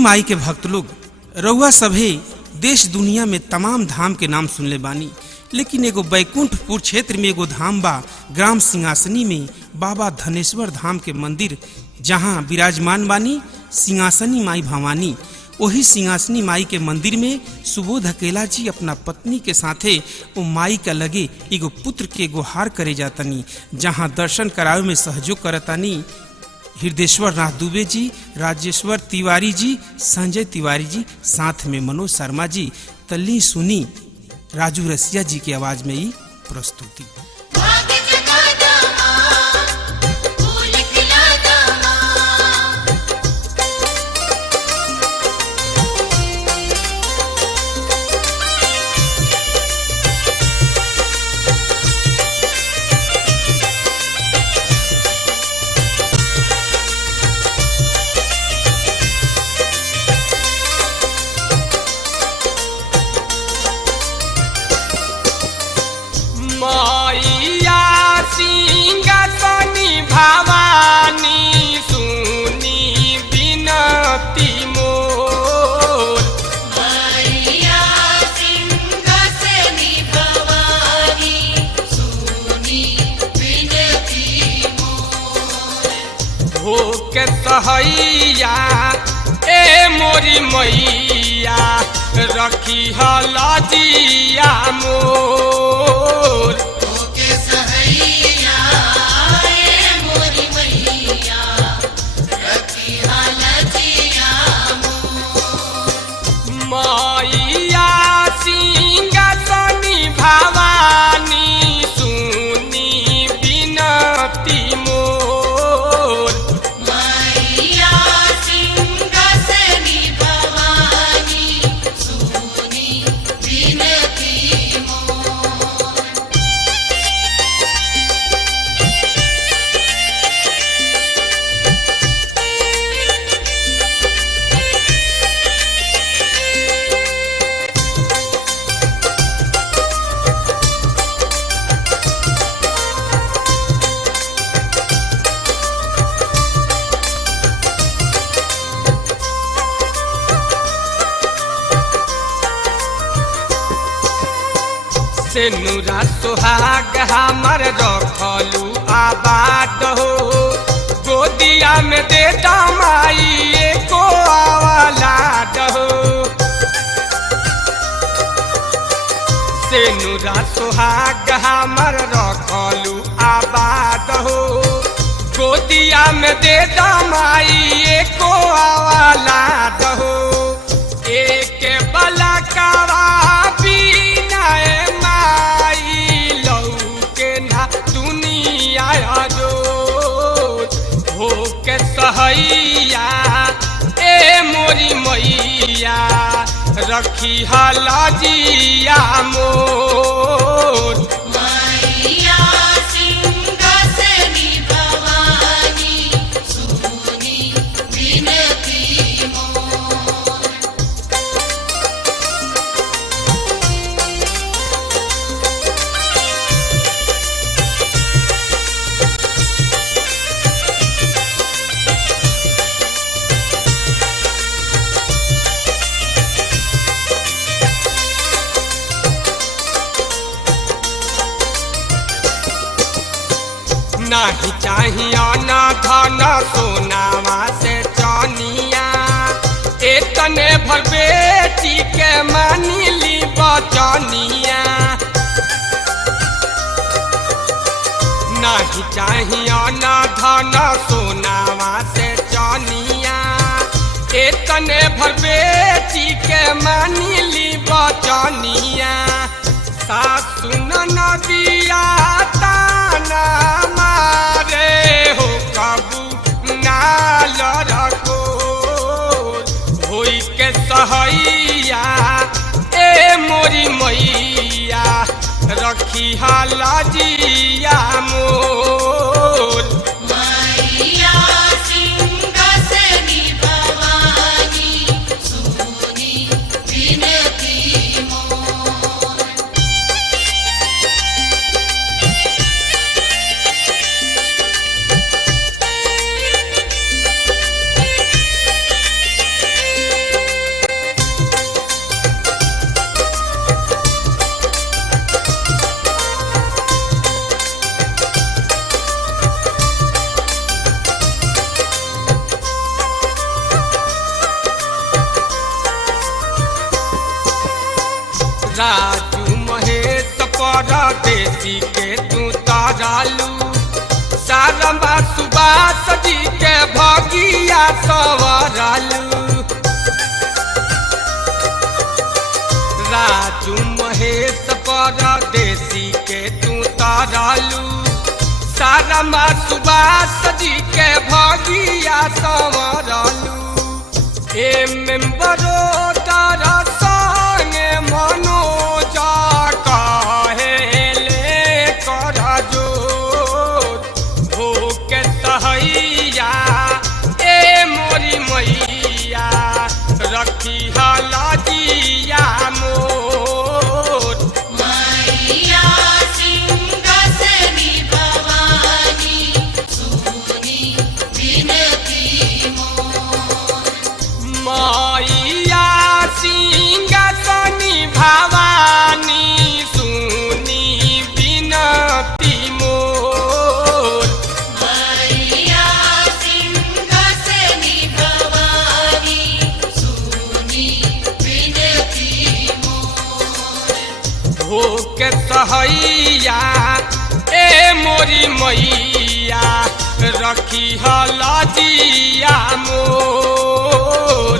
माई के भक्त लोग, रउआ सभे देश दुनिया में तमाम धाम के नाम सुनले बानी, लेकिन एगो बैकुंठपुर क्षेत्र में एगो धाम बा, ग्राम सिंहासनी में बाबा धनेश्वर धाम के मंदिर, जहां विराजमान बानी सिंहासनी माई भवानी। वही सिंहासनी माई के मंदिर में सुबोध अकेला जी अपना पत्नी के साथे वो माई का लगे एगो पुत्र के गुहार करे जातनी, जहां दर्शन करावे में सहयोग करतानी हृदयेश्वर नाथ दुबे जी, राजेश्वर तिवारी जी, संजय तिवारी जी, साथ में मनोज शर्मा जी। तल्ली सुनी राजू रसिया जी की आवाज में ही प्रस्तुति। सहैया ए मोरी मैया रखी हलजिया मोर। ओके सहैया ए मोरी मैया रखी हलजिया मोर। मैया सिंहासनी भवानी सुनी बिनती मोर। सेनुरा सुहाग हमर रखलू आबाद हो, गोदिया में दे दमाई एको औलाद हो। सेनुरा सुहाग हमर रखलू आबाद हो, गोदिया में दे दमाई एको औलाद हो। एक बलकवा सहैया ए मोरी मैया रखी हलजिया मोर। मैया सिंहासनी भवानी सुनी बिनती मोर। नहीं चाहिए न धन सोनावा से चनिया, एतने भर बेटी के मानिली बचनिया। नहीं चाहिए न धन सोनावा से चनिया, एतने भर बेटी के मानिली बचनिया। सासु नदिया ताना मारे हो कबू नाल रखो, होई के सहैया ए मोरी मैया रखी हलजिया मोर। मैया सिंहासनी भवानी सुनी बिनती मोर। राजू महेश परदेसी के तू तारालू सारमा सुबास जी के भगिया सवरालू राजू महेश परदेसी के तू तारालू सारमा सुबास जी के भगिया सवरालू ए मेंबरो तारा संगे मनोजा काहेले करा जो भूखे सहैया ए मोरी मैया रखी हलाजिया मोर मैया सिंहासनी भवानी सुनी विनती मोर मैया सिंहासनी भवानी सुनी विनती मोर मैया सिंहासनी भवानी सुनी विनती मोर भूखे सहैया ए मोरी मैया रखी हलाजिया मोर